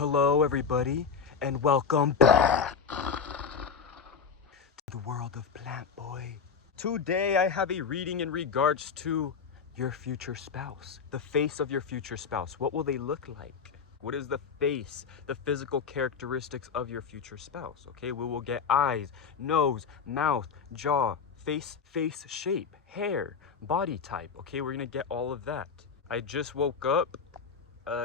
Hello everybody, and welcome back to the world of Plantboi. Today I have a reading in regards to your future spouse, the face of your future spouse. What will they look like? What is the face, the physical characteristics of your future spouse? Okay, we will get eyes, nose, mouth, jaw, face shape, hair, body type. Okay, we're gonna get all of that. I just woke up,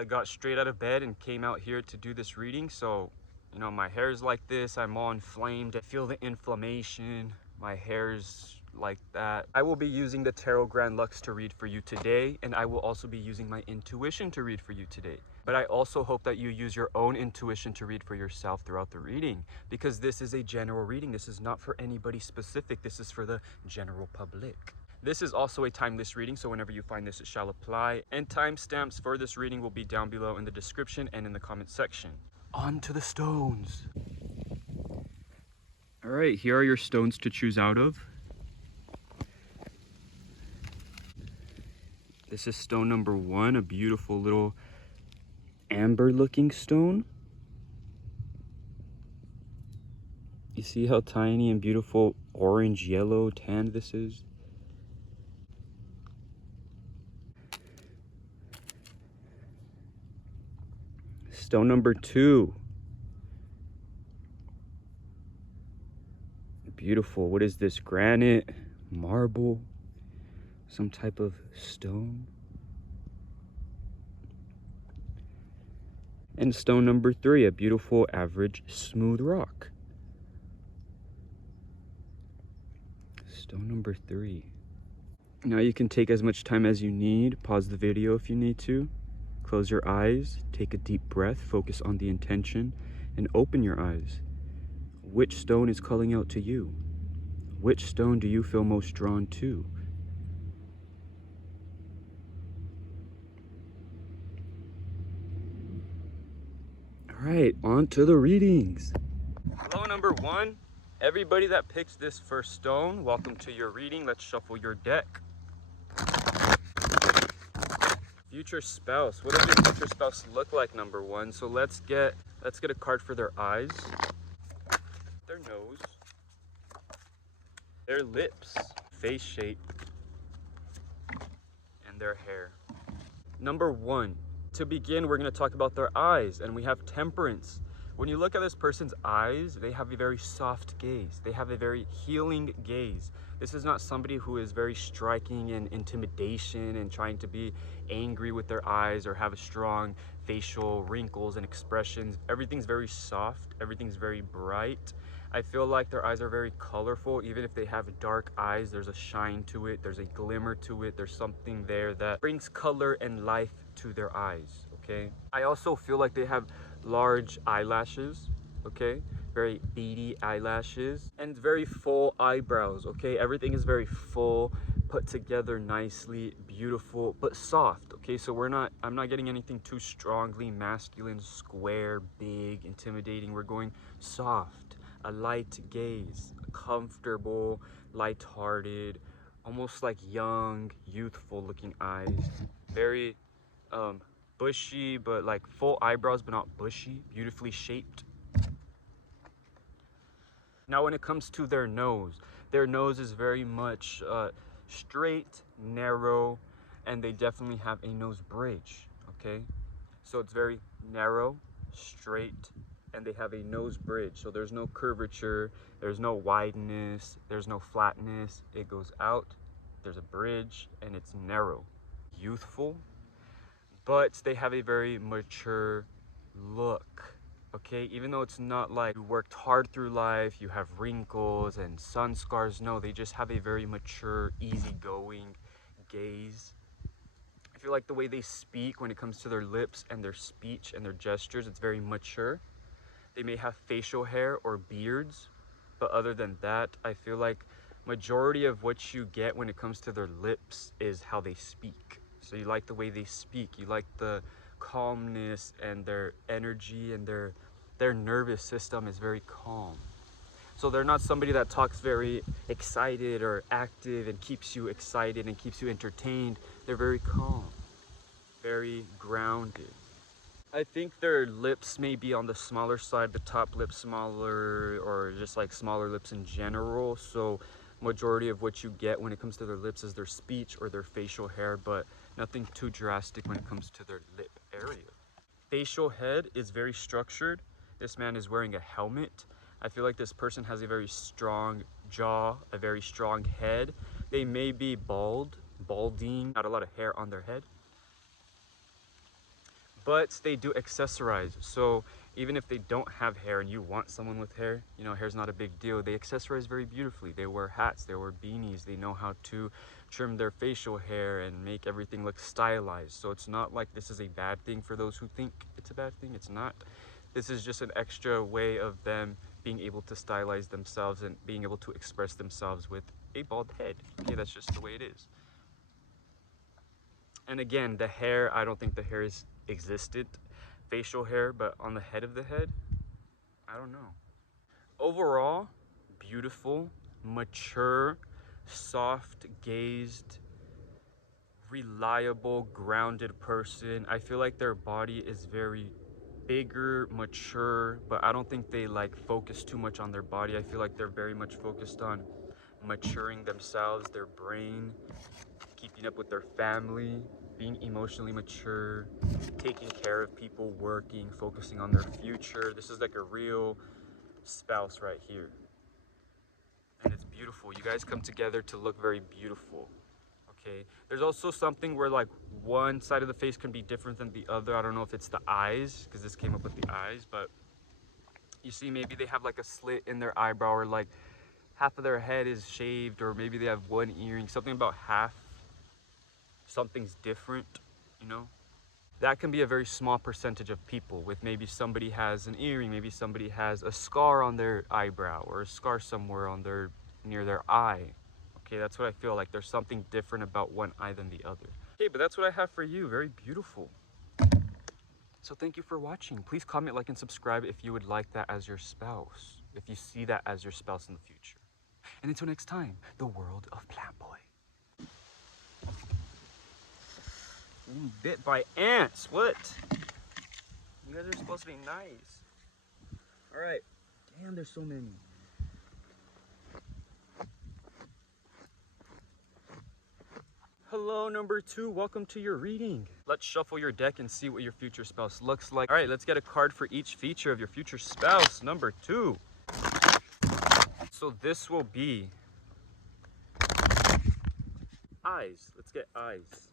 got straight out of bed and came out here to do this reading. So, you know, my hair's like this. I'm all inflamed. I feel the inflammation. My hair's like that. I will be using the Tarot Grand Lux to read for you today, and I will also be using my intuition to read for you today. But I also hope that you use your own intuition to read for yourself throughout the reading, because this is a general reading. This is not for anybody specific. This is for the general public. This is also a timeless reading, so whenever you find this, it shall apply. And timestamps for this reading will be down below in the description and in the comment section. On to the stones. All right, here are your stones to choose out of. This is stone number 1, a beautiful little amber looking stone. You see how tiny and beautiful orange, yellow, tan this is? Stone number 2. Beautiful. What is this? Granite, marble, some type of stone. And stone number 3, a beautiful average smooth rock. Stone number 3. Now you can take as much time as you need. Pause the video if you need to. Close your eyes, take a deep breath, focus on the intention, and open your eyes. Which stone is calling out to you? Which stone do you feel most drawn to? All right, on to the readings. Hello, number 1. Everybody that picks this first stone, welcome to your reading. Let's shuffle your deck. Future spouse. What does your future spouse look like, number 1? So let's get a card for their eyes, their nose, their lips, face shape, and their hair. Number 1. To begin, we're going to talk about their eyes, and we have temperance. When you look at this person's eyes, they have a very soft gaze. They have a very healing gaze. This is not somebody who is very striking in intimidation and trying to be angry with their eyes or have a strong facial wrinkles and expressions. Everything's very soft. Everything's very bright. I feel like their eyes are very colorful. Even if they have dark eyes, there's a shine to it. There's a glimmer to it. There's something there that brings color and life to their eyes, okay? I also feel like they have large eyelashes, okay? Very beady eyelashes and very full eyebrows, okay? Everything is very full, put together nicely, beautiful, but soft, okay? So I'm not getting anything too strongly masculine, square, big, intimidating. We're going soft, a light gaze, comfortable, light-hearted, almost like young, youthful looking eyes. Very bushy, but like full eyebrows, but not bushy, beautifully shaped. Now when it comes to their nose is very much straight, narrow, and they definitely have a nose bridge, okay? So it's very narrow, straight, and they have a nose bridge. So there's no curvature, there's no wideness, there's no flatness. It goes out, there's a bridge, and it's narrow. Youthful, but they have a very mature look, okay? Even though it's not like you worked hard through life, you have wrinkles and sun scars. No, they just have a very mature, easygoing gaze. I feel like the way they speak when it comes to their lips and their speech and their gestures, it's very mature. They may have facial hair or beards, but other than that, I feel like majority of what you get when it comes to their lips is how they speak. So you like the way they speak, you like the calmness and their energy, and their nervous system is very calm. So they're not somebody that talks very excited or active and keeps you excited and keeps you entertained. They're very calm, very grounded. I think their lips may be on the smaller side, the top lip smaller, or just like smaller lips in general. So majority of what you get when it comes to their lips is their speech or their facial hair, but nothing too drastic when it comes to their lip area. Facial head is very structured. This man is wearing a helmet. I feel like this person has a very strong jaw, a very strong head. They may be balding, not a lot of hair on their head, but they do accessorize. So even if they don't have hair and you want someone with hair, you know, hair's not a big deal. They accessorize very beautifully. They wear hats, they wear beanies, they know how to trim their facial hair and make everything look stylized. So it's not like this is a bad thing for those who think it's a bad thing. It's not. This is just an extra way of them being able to stylize themselves and being able to express themselves with a bald head. Okay, that's just the way it is. And again, the hair, I don't think the hair is existent, facial hair, but on the head of the head, I don't know. Overall, beautiful, mature, soft-gazed, reliable, grounded person. I feel like their body is very bigger, mature, but I don't think they like focus too much on their body. I feel like they're very much focused on maturing themselves, their brain, keeping up with their family, being emotionally mature, taking care of people, working, focusing on their future. This is like a real spouse right here. And it's beautiful. You guys come together to look very beautiful. Okay. There's also something where like one side of the face can be different than the other. I don't know if it's the eyes, because this came up with the eyes, but you see maybe they have like a slit in their eyebrow, or like half of their head is shaved, or maybe they have one earring, something about half something's different, you know. That can be a very small percentage of people. With maybe somebody has an earring, maybe somebody has a scar on their eyebrow, or a scar somewhere on their near their eye. Okay, that's what I feel like. There's something different about one eye than the other. Okay, but that's what I have for you. Very beautiful. So thank you for watching. Please comment, like, and subscribe if you would like that as your spouse, if you see that as your spouse in the future. And until next time, the world of Plantboi. Bit by ants. What? You guys are supposed to be nice. All right. Damn, there's so many. Hello, number 2. Welcome to your reading. Let's shuffle your deck and see what your future spouse looks like. All right, let's get a card for each feature of your future spouse. Number 2. So this will be eyes. Let's get eyes.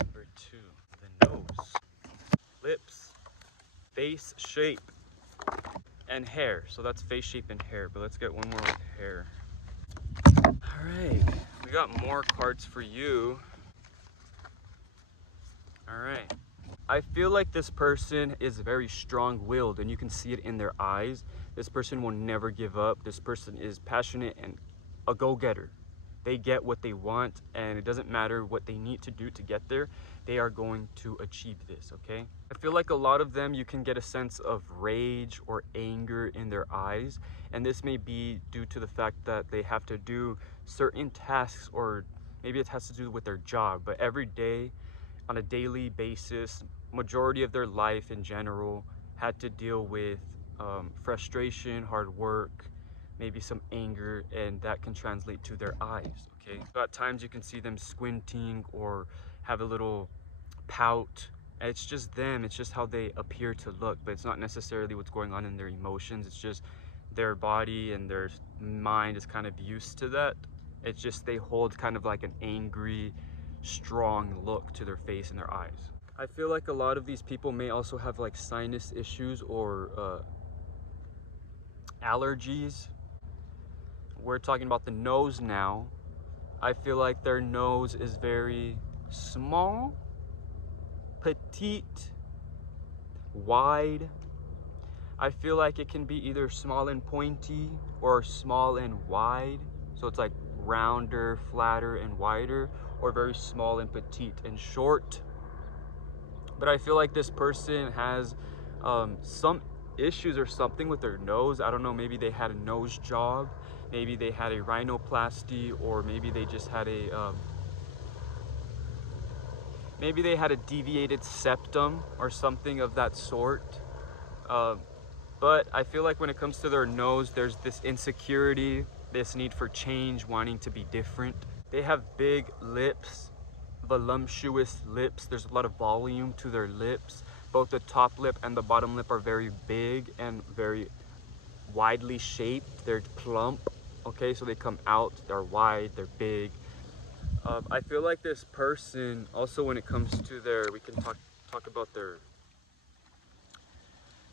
Number 2, the nose, lips, face shape, and hair. So that's face shape and hair, but let's get one more with hair. All right, we got more cards for you. All right. I feel like this person is very strong-willed, and you can see it in their eyes. This person will never give up. This person is passionate and a go-getter. They get what they want, and it doesn't matter what they need to do to get there. They are going to achieve this, okay? I feel like a lot of them, you can get a sense of rage or anger in their eyes, and this may be due to the fact that they have to do certain tasks, or maybe it has to do with their job, but every day, on a daily basis, majority of their life in general had to deal with frustration, hard work, maybe some anger, and that can translate to their eyes, okay? So at times you can see them squinting or have a little pout. It's just them, it's just how they appear to look, but it's not necessarily what's going on in their emotions. It's just their body and their mind is kind of used to that. It's just they hold kind of like an angry, strong look to their face and their eyes. I feel like a lot of these people may also have like sinus issues or allergies. We're talking about the nose now. I feel like their nose is very small, petite, wide. I feel like it can be either small and pointy or small and wide. So it's like rounder, flatter, and wider, or very small and petite and short. But I feel like this person has some issues or something with their nose. I don't know, maybe they had a nose job, maybe they had a rhinoplasty, or maybe they just had a Maybe they had a deviated septum or something of that sort. But I feel like when it comes to their nose, there's this insecurity, this need for change, wanting to be different. They have big lips, voluptuous lips. There's a lot of volume to their lips. Both the top lip and the bottom lip are very big and very widely shaped. They're plump, okay? So they come out, they're wide, they're big. I feel like this person, also when it comes to their, we can talk about their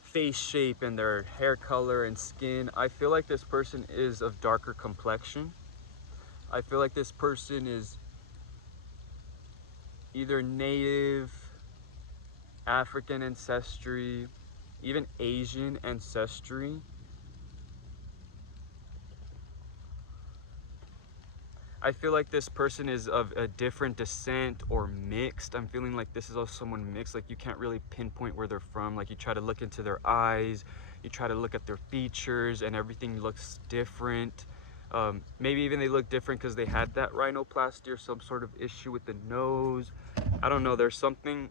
face shape and their hair color and skin. I feel like this person is of darker complexion. I feel like this person is either native, African ancestry, even Asian ancestry. I feel like this person is of a different descent or mixed. I'm feeling like this is also someone mixed. Like you can't really pinpoint where they're from. Like you try to look into their eyes, you try to look at their features, and everything looks different. Maybe even they look different because they had that rhinoplasty or some sort of issue with the nose. I don't know, there's something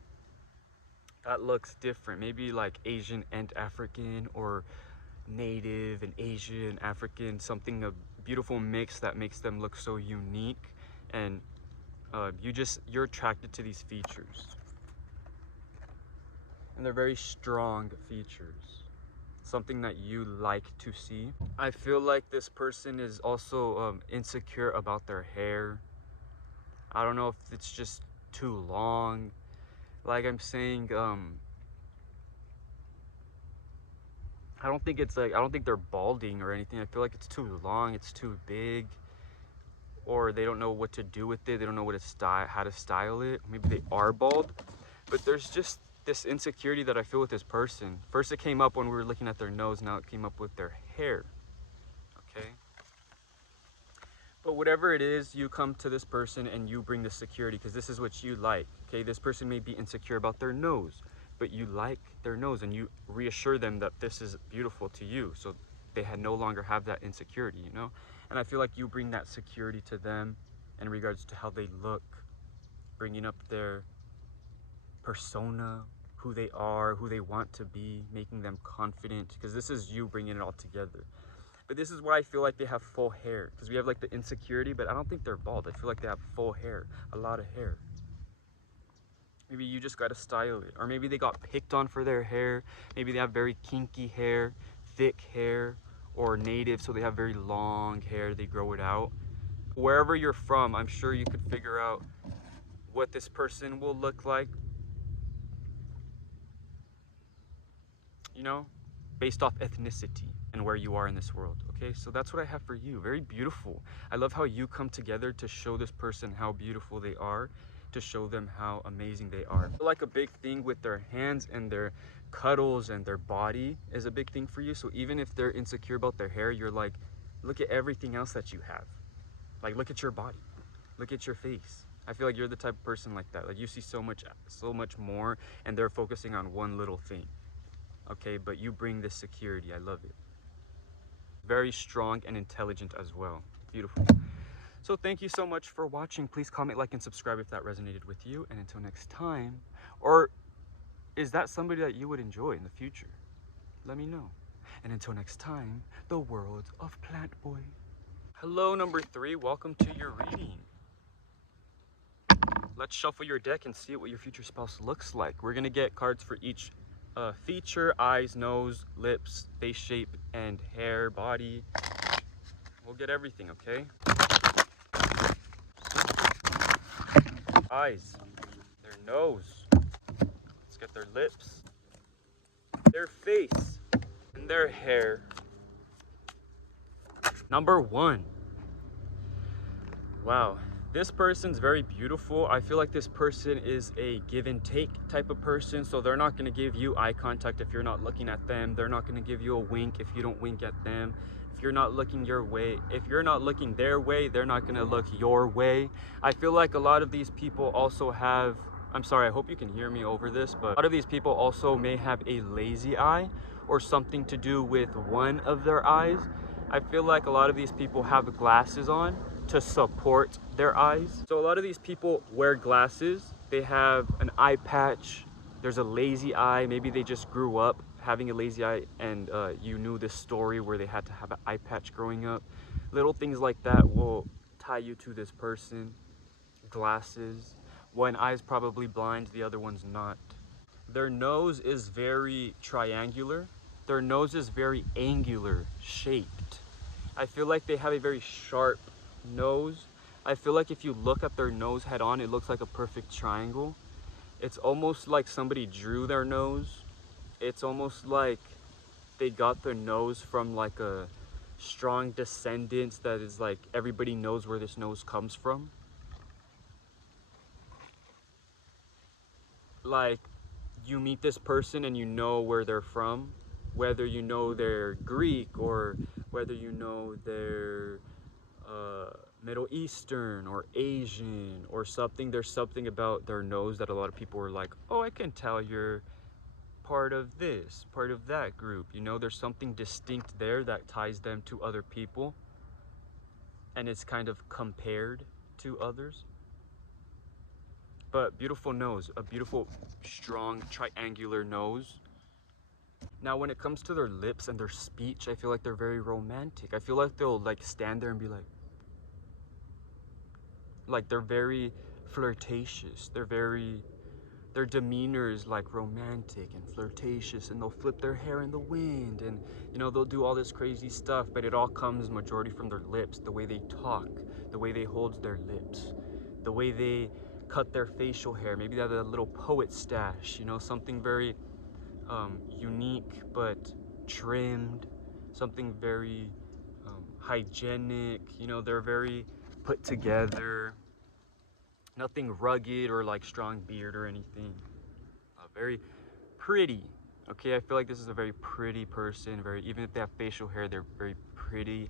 that looks different. Maybe like Asian and African, or native and Asian, African, something, a beautiful mix that makes them look so unique. And you're attracted to these features. And they're very strong features. Something that you like to see. I feel like this person is also insecure about their hair. I don't know if it's just too long. Like I'm saying, I don't think they're balding or anything. I feel like it's too long, it's too big, or they don't know what to do with it. They don't know how to style it. Maybe they are bald, but there's just this insecurity that I feel with this person. First it came up when we were looking at their nose, now it came up with their hair, okay? But whatever it is, you come to this person and you bring the security because this is what you like, okay? This person may be insecure about their nose, but you like their nose and you reassure them that this is beautiful to you. So they no longer have that insecurity, you know? And I feel like you bring that security to them in regards to how they look, bringing up their persona, who they are, who they want to be, making them confident, because this is you bringing it all together. But this is why I feel like they have full hair, because we have like the insecurity, but I don't think they're bald. I feel like they have full hair, a lot of hair. Maybe you just gotta style it, or maybe they got picked on for their hair. Maybe they have very kinky hair, thick hair, or native, so they have very long hair, they grow it out. Wherever you're from, I'm sure you could figure out what this person will look like, you know, based off ethnicity and where you are in this world, okay? So that's what I have for you. Very beautiful. I love how you come together to show this person how beautiful they are, to show them how amazing they are. I feel like a big thing with their hands and their cuddles and their body is a big thing for you. So even if they're insecure about their hair, you're like, look at everything else that you have. Like, look at your body, look at your face. I feel like you're the type of person like that. Like you see so much more, and they're focusing on one little thing. Okay, but you bring this security. I love it. Very strong and intelligent as well. Beautiful. So thank you so much for watching. Please comment, like, and subscribe if that resonated with you. And until next time, or is that somebody that you would enjoy in the future? Let me know. And until next time, the world of Plantboi. Hello, number 3. Welcome to your reading. Let's shuffle your deck and see what your future spouse looks like. We're gonna get cards for each feature: eyes, nose, lips, face shape, and hair, body. We'll get everything, okay? Eyes, their nose. Let's get their lips, their face, and their hair. Number 1. Wow. This person's very beautiful. I feel like this person is a give and take type of person. So they're not going to give you eye contact if you're not looking at them. They're not going to give you a wink if you don't wink at them. If you're not looking your way, if you're not looking their way, they're not going to look your way. I feel like a lot of these people also have, I'm sorry, I hope you can hear me over this, but a lot of these people also may have a lazy eye or something to do with one of their eyes. I feel like a lot of these people have glasses on to support their eyes. So a lot of these people wear glasses. they have an eye patch. There's a lazy eye. Maybe they just grew up having a lazy eye, and you knew this story where they had to have an eye patch growing up. Little things like that will tie you to this person. Glasses. One eye is probably blind, the other one's not. Their nose is very triangular. Their nose is very angular shaped. I feel like they have a very sharp nose. I feel like if you look at their nose head on, it looks like a perfect triangle. It's almost like somebody drew their nose. It's almost like they got their nose from like a strong descendants that is like everybody knows where this nose comes from. Like you meet this person and you know where they're from, whether you know they're Greek or whether you know they're Middle Eastern or Asian or something. There's something about their nose that a lot of people are like, oh, I can tell you're part of this, part of that group. You know, there's something distinct there that ties them to other people and it's kind of compared to others. But beautiful nose, a beautiful, strong, triangular nose. Now, when it comes to their lips and their speech, I feel like they're very romantic. I feel like they'll like stand there and be like they're very flirtatious. Their demeanor is like romantic and flirtatious, and they'll flip their hair in the wind, and you know, they'll do all this crazy stuff, but it all comes majority from their lips, the way they talk, the way they hold their lips, the way they cut their facial hair. Maybe they have a little poet stash, you know, something very unique but trimmed, something very hygienic. You know, they're very put together, nothing rugged or like strong beard or anything. Very pretty. Okay, I feel like this is a very pretty person. Very, even if they have facial hair, they're very pretty,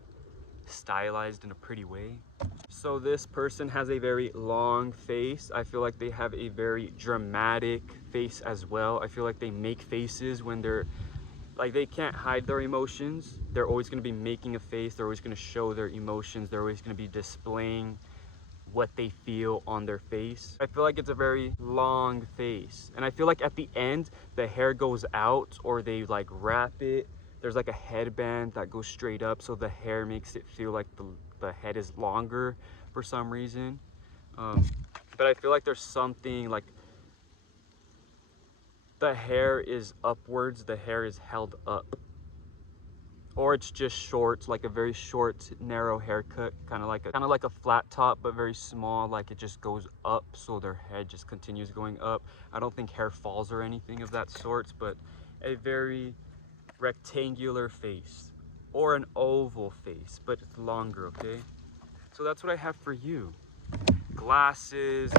stylized in a pretty way. So this person has a very long face. I feel like they have a very dramatic face as well. I feel like they make faces when they're like, they can't hide their emotions. They're always going to be making a face. They're always going to show their emotions. They're always going to be displaying what they feel on their face. I feel like it's a very long face, and I feel like at the end the hair goes out, or they like wrap it. There's like a headband that goes straight up, so the hair makes it feel like the head is longer for some reason. But I feel like there's something like the hair is upwards, the hair is held up, or it's just short, like a very short, narrow haircut, kind of like a flat top, but very small. Like it just goes up, so their head just continues going up. I don't think hair falls or anything of that sort, but a very rectangular face, or an oval face, but it's longer. Okay, so that's what I have for you. Glasses,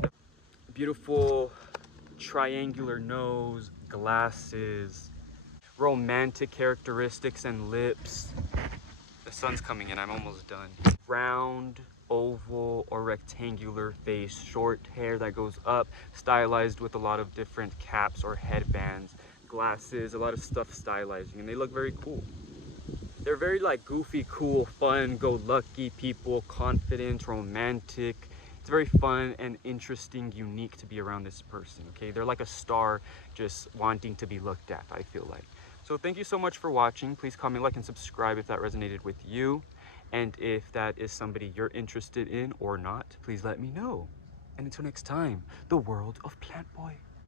beautiful triangular nose, glasses, romantic characteristics and lips. The sun's coming in, I'm almost done. Round, oval, or rectangular face, short hair that goes up, stylized with a lot of different caps or headbands, glasses, a lot of stuff stylizing, and they look very cool. They're very like goofy, cool, fun, go-lucky people, confident, romantic. It's very fun and interesting, unique to be around this person, okay? They're like a star just wanting to be looked at, I feel like. So thank you so much for watching. Please comment, like, and subscribe if that resonated with you. And if that is somebody you're interested in or not, please let me know. And until next time, the world of Plantboi.